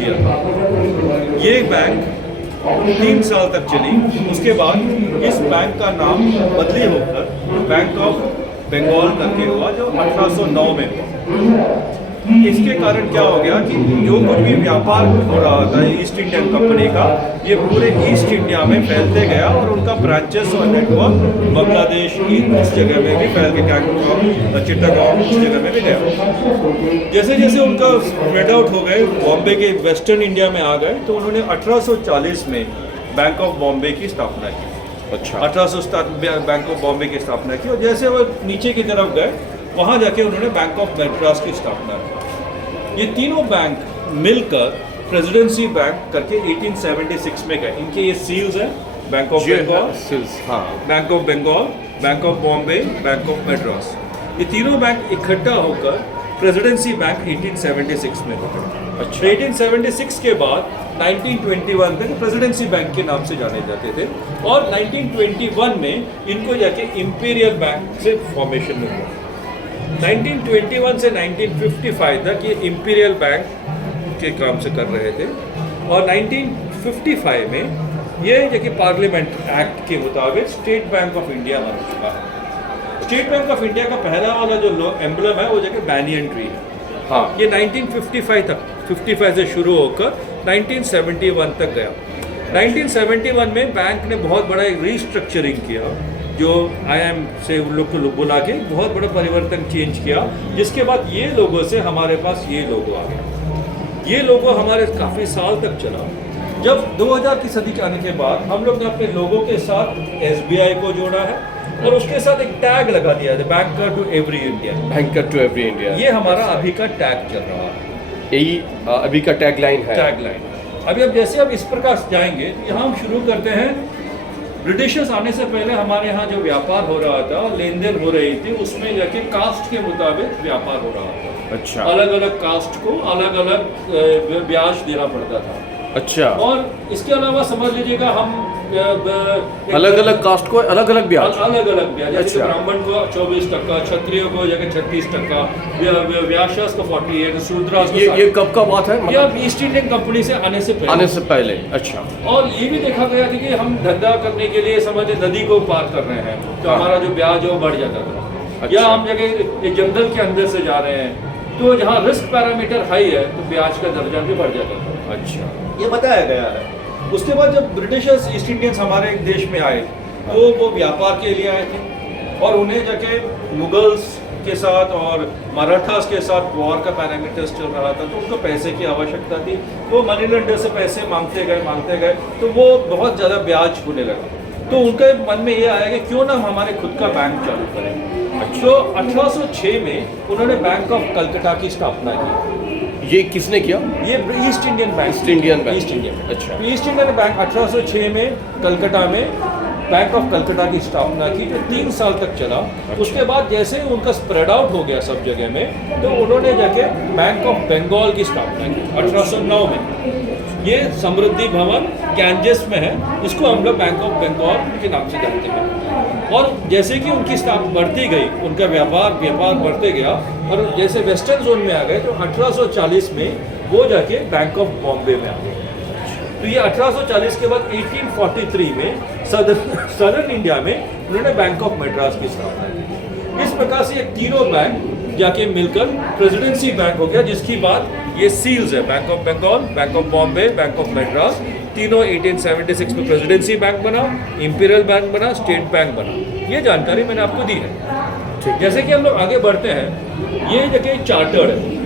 किया था। ये बैंक 3 साल तक चली। उसके बाद इस बैंक का नाम बदली होकर बैंक ऑफ बंगाल करके हुआ, जो 1809 में हुआ। इसके कारण क्या हो गया कि जो कुछ भी व्यापार हो रहा था ईस्ट इंडियन कंपनी का, ये पूरे ईस्ट इंडिया में फैलते गया और उनका ब्रांचेस और नेटवर्क बांग्लादेश की इस जगह में भी फैल के, गैंगटॉक, चिट्टागोंग इस जगह में भी गया। जैसे जैसे उनका स्प्रेड आउट हो गए, बॉम्बे के वेस्टर्न इंडिया में आ गए, तो उन्होंने 1840 में बैंक ऑफ बॉम्बे की स्थापना की। अच्छा, 1807 बैंक ऑफ बॉम्बे की स्थापना की। और जैसे वो नीचे की तरफ गए, वहाँ जाके उन्होंने बैंक ऑफ मैड्रास की स्थापना की। ये तीनों बैंक मिलकर प्रेसिडेंसी बैंक करके 1876 में गए। इनके ये सील्स हैं, बैंक ऑफ बंगाल, हाँ, bank of Bengal, bank of Bombay, bank of Madras. ये तीनों बैंक इकट्ठा होकर प्रेसिडेंसी बैंक 1876 में हो गए। अच्छा। 1876 के बाद 1921 में प्रेसिडेंसी बैंक के नाम से जाने जाते थे, और 1921 में इनको जाके इंपीरियल बैंक से फॉर्मेशन में हुआ। 1921 से 1955 तक ये इंपीरियल बैंक के काम से कर रहे थे, और 1955 में ये देखिए पार्लियामेंट एक्ट के मुताबिक स्टेट बैंक ऑफ इंडिया बन चुका है। स्टेट बैंक ऑफ इंडिया का पहला वाला जो एम्बलम है वो जगह बैनियन ट्री है। हाँ, ये 1955 तक, 55 से शुरू होकर 1971 तक गया। 1971 में बैंक ने बहुत बड़ा एक रीस्ट्रक्चरिंग किया, जो IIM से उन लोग को बुला के बहुत बड़ा परिवर्तन चेंज किया, जिसके बाद ये लोगों से हमारे पास ये लोगो आ गया। ये लोगो हमारे काफ़ी साल तक चला। जब 2000 की सदी के आने के बाद हम लोग ने अपने लोगों के साथ SBI को जोड़ा है, और उसके साथ एक टैग लगा दिया है, banker to every India. Banker to every India, ये हमारा अभी का टैग चल रहा है, यही अभी का टैग लाइन है। Tag line. अभी अब जैसे अब इस प्रकार जाएंगे, तो यहाँ हम शुरू करते हैं। ब्रिटिशर्स आने से पहले हमारे यहाँ जो व्यापार हो रहा था, लेन देन हो रही थी, उसमें जाके कास्ट के मुताबिक व्यापार हो रहा था। अच्छा, अलग अलग कास्ट को अलग अलग ब्याज देना पड़ता था। अच्छा, और इसके अलावा समझ लीजिएगा हम अलग अलग कास्ट को अलग अलग ब्याज, अलग अलग ब्याज, जैसे अच्छा। ब्राह्मण को 24%, क्षत्रिय को जगह 36%, व्याश्यास को 48%, शूद्रास को ये कब का बात है? ये अब ईस्ट इंडियन कंपनी से आने से पहले। अच्छा। और ये भी देखा गया था कि हम धंधा करने के लिए समझे नदी को पार कर रहे हैं, तो हाँ। हमारा जो ब्याज है वो बढ़ जाता था। अच्छा। या हम जगह एक जंगल के अंदर से जा रहे हैं, तो जहाँ रिस्क पैरामीटर हाई है, तो ब्याज का दर्जा भी बढ़ जाता था। अच्छा, ये बताया गया है। उसके बाद जब ब्रिटिशर्स ईस्ट इंडियंस हमारे देश में आए, तो वो व्यापार के लिए आए थे, और उन्हें जाके मुगल्स के साथ और मराठास के साथ वॉर का पैरामीटर्स चल रहा था, तो उनको पैसे की आवश्यकता थी। वो मनी लेंडर से पैसे मांगते गए, तो वो बहुत ज़्यादा ब्याज होने लगा। तो उनके मन में ये आया कि क्यों ना हम हमारे खुद का बैंक चालू करें। तो 1806 में उन्होंने बैंक ऑफ कलकत्ता की स्थापना की। ये किसने किया? ये east Indian bank. East Indian bank. East Indian. अच्छा। ईस्ट इंडियन बैंक 1806 में कलकत्ता में बैंक ऑफ कलकत्ता की स्थापना की, जो 3 साल तक चला। अच्छा। उसके बाद जैसे उनका स्प्रेड आउट हो गया सब जगह में, तो उन्होंने जाके बैंक ऑफ बंगाल की स्थापना की 1809 में। ये समृद्धि भवन गैंजेस में है, इसको हम लोग बैंक ऑफ बंगाल के नाम से जानते हैं। और जैसे कि उनकी स्थापना बढ़ती गई, उनका व्यापार बढ़ते गया, और जैसे वेस्टर्न जोन में आ गए, तो 1840 में वो जाके बैंक ऑफ बॉम्बे में आ गए। तो ये 1840 के बाद 1843 में सदर्न इंडिया में उन्होंने बैंक ऑफ मैड्रास की स्थापना की। इस प्रकार से ये तीनों बैंक जाके मिलकर प्रेसिडेंसी बैंक हो गया, जिसकी बात ये सील्स है, bank of Bengal, bank of Bombay, bank of Madras. तीनों 1876 में प्रेसिडेंसी बैंक बना, इंपीरियल बैंक बना, स्टेट बैंक बना। ये जानकारी मैंने आपको दी है। जैसे कि हम लोग आगे बढ़ते हैं, ये जगह चार्टर्ड है।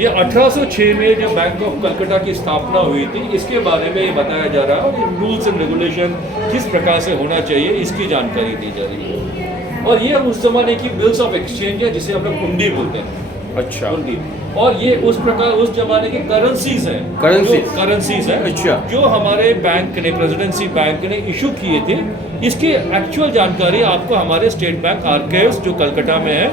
ये 1806 में जो बैंक ऑफ कलकत्ता की स्थापना हुई थी, इसके बारे में ये बताया जा रहा है, और रूल्स एंड रेगुलेशन किस प्रकार से होना चाहिए, इसकी जानकारी दी जा रही है। और ये उस जमाने की बिल्स ऑफ एक्सचेंज है, जिसे हम लोग हुंडी बोलते हैं। अच्छा, हुंडी। और ये उस प्रकार उस जमाने की करेंसीज हैं, करेंसीज हैं। अच्छा। जो हमारे बैंक ने, प्रेसिडेंसी बैंक ने इशू किए थे। इसकी एक्चुअल जानकारी आपको हमारे स्टेट बैंक आर्काइव्स जो कलकत्ता में है,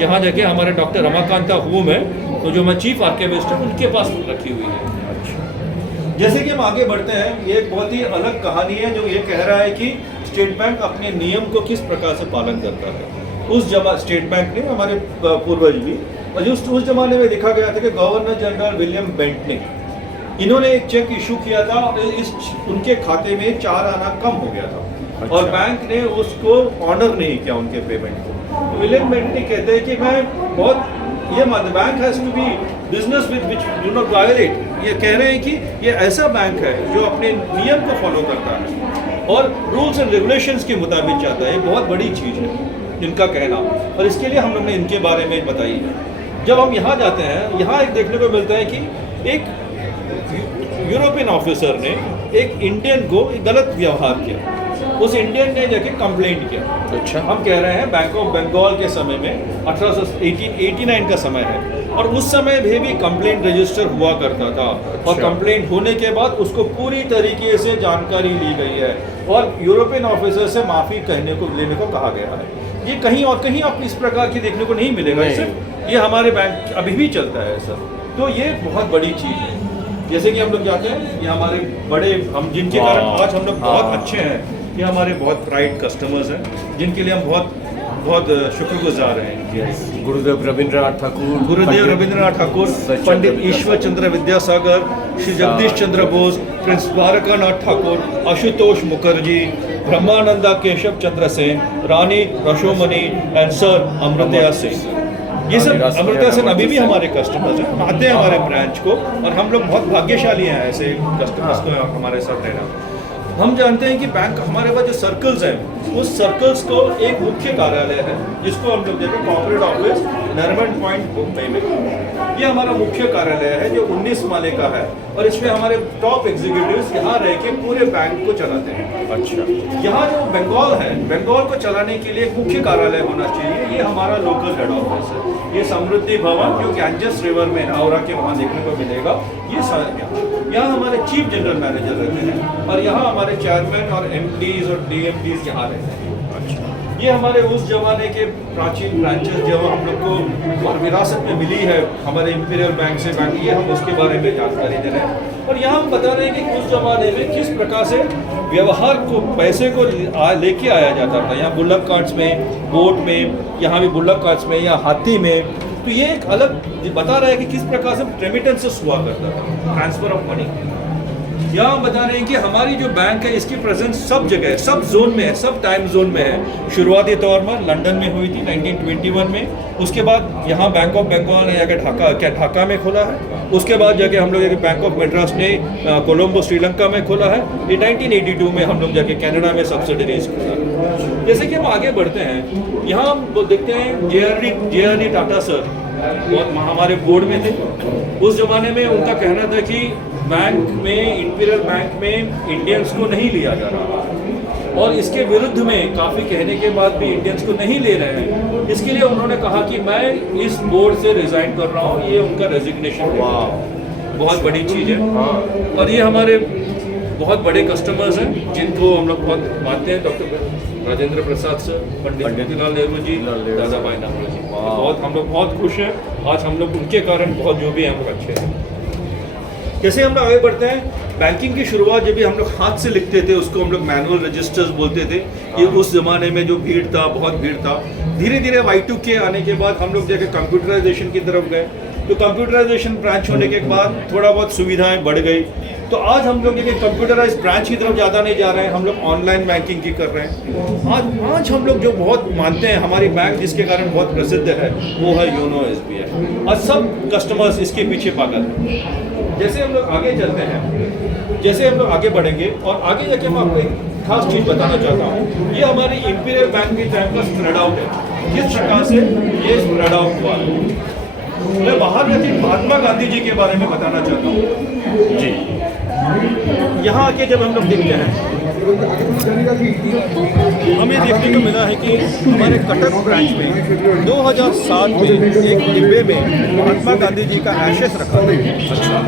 जहाँ जाके हमारे डॉक्टर रमाकांता हुम है, तो जो मैं चीफ आर्काइविस्ट हूँ, उनके पास रखी हुई है। जैसे कि हम आगे बढ़ते हैं, ये एक बहुत ही अलग कहानी है, जो ये कह रहा है कि स्टेट बैंक अपने नियम को किस प्रकार से पालन करता है। स्टेट बैंक ने, हमारे पूर्वज भी, और जो उस जमाने में लिखा गया था कि गवर्नर जनरल विलियम बेंटनी, इन्होंने एक चेक इशू किया था और इस उनके खाते में 4 आना कम हो गया था और बैंक ने उसको ऑनर नहीं किया उनके पेमेंट को। तो विलियम बेंटली कहते हैं कि मैं बहुत ये the bank has to be business with which do not violate. ये कह रहे हैं कि ये ऐसा बैंक है जो अपने नियम को फॉलो करता है और रूल्स एंड रेगुलेशंस के मुताबिक चाहता है। ये बहुत बड़ी चीज़ है इनका कहना, और इसके लिए हम लोग ने इनके बारे में बताई है। जब हम यहाँ जाते हैं, यहाँ एक देखने को मिलता है कि एक यूरोपियन ऑफिसर ने एक इंडियन को गलत व्यवहार किया। उस इंडियन ने जाके कंप्लेंट किया। अच्छा। हम कह रहे हैं बैंक ऑफ बंगाल के समय में 1889 का समय है और उस समय भी कंप्लेंट रजिस्टर हुआ करता था। और कंप्लेंट होने के बाद उसको पूरी तरीके से जानकारी ली गई है और यूरोपियन ऑफिसर से माफ़ी कहने को लेने को कहा गया है। ये कहीं और कहीं आप इस प्रकार की देखने को नहीं मिलेगा। ये हमारे बैंक अभी भी चलता है सर। तो ये बहुत बड़ी चीज़ है। जैसे कि हम लोग जाते हैं, ये हमारे बड़े हम जिनके कारण आज हम लोग बहुत अच्छे हैं, ये हमारे बहुत प्राइड कस्टमर्स हैं जिनके लिए हम बहुत शुक्रगुजार हैं। Gurudev Rabindranath Thakur, Pandit Ishwar Chandra Vidyasagar, Shri Jagadish Chandra Bose, prince Dwarkanath Thakur, Ashutosh Mukherjee, Brahmananda Keshav Chandra Sen, Rani Rasmoni and sir Amartya Sen. ये सब अमृता सेन अभी भी हमारे कस्टमर्स हैं, आते हैं हमारे ब्रांच को और हम लोग बहुत भाग्यशाली हैं ऐसे कस्टमर्स को हमारे साथ रहना। हम जानते हैं कि बैंक हमारे पास जो सर्कल्स हैं उस सर्कल्स को एक मुख्य कार्यालय है जिसको हम लोग देखते हैं corporate office Nariman point Mumbai में। ये हमारा मुख्य कार्यालय है जो 19 माले का है और इसमें हमारे टॉप एग्जीक्यूटिव्स यहाँ रह के पूरे बैंक को चलाते हैं। अच्छा। यहाँ जो बंगाल है, बंगाल को चलाने के लिए एक मुख्य कार्यालय होना चाहिए। ये हमारा लोकल हेड ऑफिस है। ये समृद्धि भवन जो गैंजेस रिवर में हावड़ा के वहाँ देखने को मिलेगा। ये यहाँ हमारे चीफ जनरल मैनेजर रहते हैं और यहाँ हमारे चेयरमैन और एमडीज और डीएमडीज यहाँ रहते हैं। अच्छा। ये हमारे उस जमाने के प्राचीन ब्रांचेस जो हम लोग को और विरासत में मिली है हमारे इंपीरियल बैंक से बैंक, ये हम उसके बारे में जानकारी दे रहे हैं। और यहाँ हम बता रहे हैं कि उस जमाने में किस प्रकार से व्यवहार को पैसे को लेके आया जाता था। यहाँ बुल्लक कार्ट्स में, बोट में, यहाँ भी बुल्लक कार्ट्स में या हाथी में। तो ये एक अलग बता रहा है कि किस प्रकार से रेमिटेंसेस हुआ करता था, ट्रांसफर ऑफ मनी। यहाँ हम बता रहे हैं कि हमारी जो बैंक है इसकी प्रेजेंस सब जगह है, सब जोन में है, सब टाइम जोन में है। शुरुआती तौर पर लंदन में हुई थी 1921 में। उसके बाद यहाँ बैंक ऑफ बंगाल ने जाकर ढाका में खोला है। उसके बाद जाके हम लोग बैंक ऑफ मद्रास ने कोलंबो श्रीलंका में खोला है। ये 1982 में हम लोग जाके कनाडा में सब्सिडरीज खोला है। जैसे कि हम आगे बढ़ते हैं, यहाँ हम देखते हैं जे.आर.डी. टाटा सर बहुत हमारे बोर्ड में थे। उस जमाने में उनका कहना था कि बैंक में, इंपीरियल बैंक में इंडियंस को नहीं लिया जा रहा और इसके विरुद्ध में काफ़ी कहने के बाद भी इंडियंस को नहीं ले रहे हैं। इसके लिए उन्होंने कहा कि मैं इस बोर्ड से रिज़ाइन कर रहा हूँ। ये उनका रेजिग्नेशन बहुत बड़ी चीज़ है। और ये हमारे बहुत बड़े कस्टमर्स हैं जिनको हम लोग बहुत मानते हैं। डॉक्टर राजेंद्र प्रसाद सर, पंडित मोतीलाल नेहरू जी, दादा भाई नौरोजी जी, बहुत हम लोग बहुत खुश हैं। आज हम लोग उनके कारण बहुत जो भी हम लोग अच्छे हैं। जैसे हम लोग आगे बढ़ते हैं, बैंकिंग की शुरुआत जब भी हम लोग हाथ से लिखते थे उसको हम लोग मैनुअल रजिस्टर्स बोलते थे। ये उस ज़माने में जो भीड़ था, बहुत भीड़ था। धीरे धीरे Y2K आने के बाद हम लोग जाके कंप्यूटराइजेशन की तरफ गए। तो कंप्यूटराइजेशन ब्रांच होने के बाद थोड़ा बहुत सुविधाएं बढ़ गई। तो आज हम लोग ये कंप्यूटराइज ब्रांच की तरफ ज़्यादा नहीं जा रहे हैं, हम लोग ऑनलाइन बैंकिंग की कर रहे हैं। आज हम लोग जो बहुत मानते हैं, हमारी बैंक जिसके कारण बहुत प्रसिद्ध है वो है योनो SBI। और सब कस्टमर्स इसके पीछे पागल हैं। जैसे हम लोग आगे चलते हैं, जैसे हम लोग आगे बढ़ेंगे और आगे जाके मैं आपको एक खास चीज़ बताना चाहता हूँ। ये हमारी इंपीरियल बैंक के टाइम का स्प्रेड आउट है, किस प्रकार से ये स्प्रेड आउट हुआ है। मैं बाहर जाके महात्मा गांधी जी के बारे में बताना चाहता हूँ जी। यहाँ आके जब हम लोग देखते हैं, हमें देखने को मिला है कि हमारे कटक ब्रांच में 2007 में एक डिब्बे में महात्मा गांधी जी का एशेस रखा था।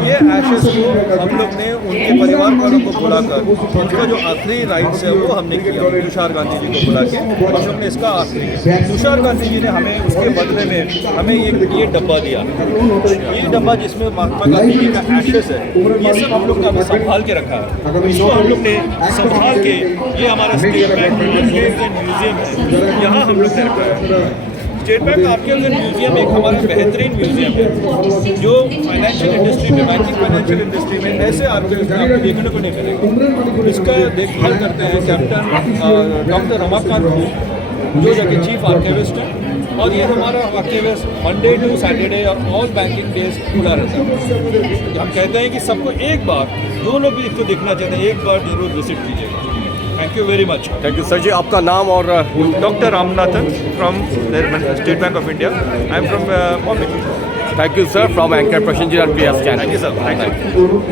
ये एशेस को हम लोग ने उनके परिवार वालों को बुलाकर उनका जो आखिरी राइट्स है वो हमने किया। तुषार गांधी जी को बुला के और हमने इसका आखिरी किया। तुषार गांधी जी ने हमें उसके बदले में हमें ये डब्बा दिया। ये डब्बा जिसमें महात्मा गांधी जी का एशेस है, ये सब हम लोग ने संभाल के रखा है। इसको हम लोग ने संभाल के, ये हमारा स्टेट बैंक म्यूजियम है, यहाँ हम लोग ने रखा है। State bank archives and museum एक हमारा बेहतरीन म्यूजियम है जो फाइनेंशियल इंडस्ट्री में, बैंकिंग फाइनेंशियल इंडस्ट्री में ऐसे आर्काइव्स आपको देखने को नहीं मिलेगा। इसका देखभाल करते हैं कैप्टन डॉक्टर रमाकांत, जो जगह चीफ आर्काइविस्ट हैं, और ये हमारा आर्काइविस्ट मंडे टू सैटरडे और ऑल बैंकिंग डेज खुला रहता है। हम कहते हैं कि सबको एक बार, जो लोग भी इसको देखना चाहते हैं, एक बार जरूर विजिट कीजिएगा। Thank you very much. Thank you sir ji. आपका नाम और doctor Ramanathan from State Bank of India. I am from Bombay. Thank you sir from anchor Prasenjit and PS channel. Thank you sir, thank you.